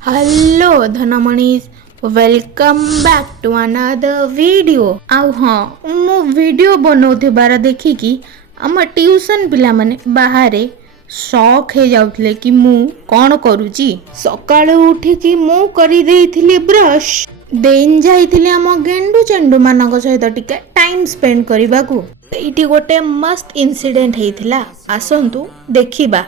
Hello धनमणिस welcome back to another video आउ हाँ मो वीडियो बनाउथिबार देखिकी आम ट्यूशन पिला माने बाहरे शॉक हे जाउथले कि मु कौन करूची। सकाळु उठिकी मु करि देइथिली ब्रश देन जाइथिली आम गेंडू चेंडू मानक सहित टिके टाइम स्पेंड करिबाकू। एठी गोटे मस्त इंसिडेंट हेइथिला आसंतु देखिबा।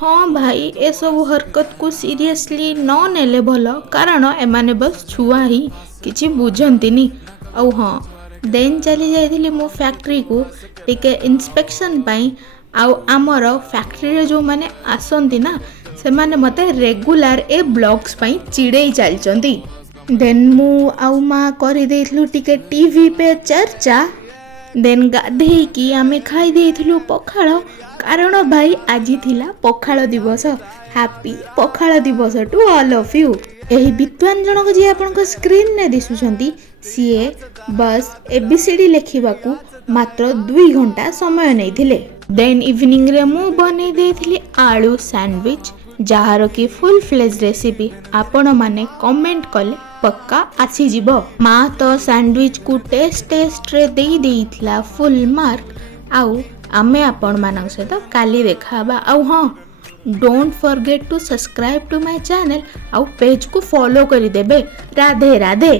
हाँ भाई ए सब हरकत को सीरियसली न नेले भल कारण एमाने बस छुआ ही किछि बुझंतिनी। औ हाँ देन चली जाइथिली मो फैक्ट्री को टिके इंस्पेक्शन पाई। आउ आमर फैक्ट्री रे जो माने आसंती ना से माने मते रेगुलर ए ब्लॉग्स पाई चिड़ेई चलचंती। देन मु आउ मा करि देइथलु टिके टीवी पे चर्चा। देन गाधेई की आमे खाई देइथलु पखाळ कारण भाई आज थिला पखाळ दिवस। हैप्पी पखाळ दिवस टू ऑल ऑफ यू। एही विद्वान जनक जे आपन स्क्रीन ने दिसुछंती सीए बस एबीसीडी लेखिबाकू मात्र 2 घंटा समय नैथिले। देन इवनिंग रे मु बनै देइथिली आलू सैंडविच जहार की फुल फ्लेज रेसिपी आपण माने कमेंट कले पक्का आसी जीवो। माँ तो सैंडविच को टेस्ट रे देई देइथिला फुल मार्क। आउ आमे आपण मानक सहित काली देखाबा। आउ हाँ don't forget to subscribe to my channel आउ पेज को फॉलो करि देबे। राधे राधे।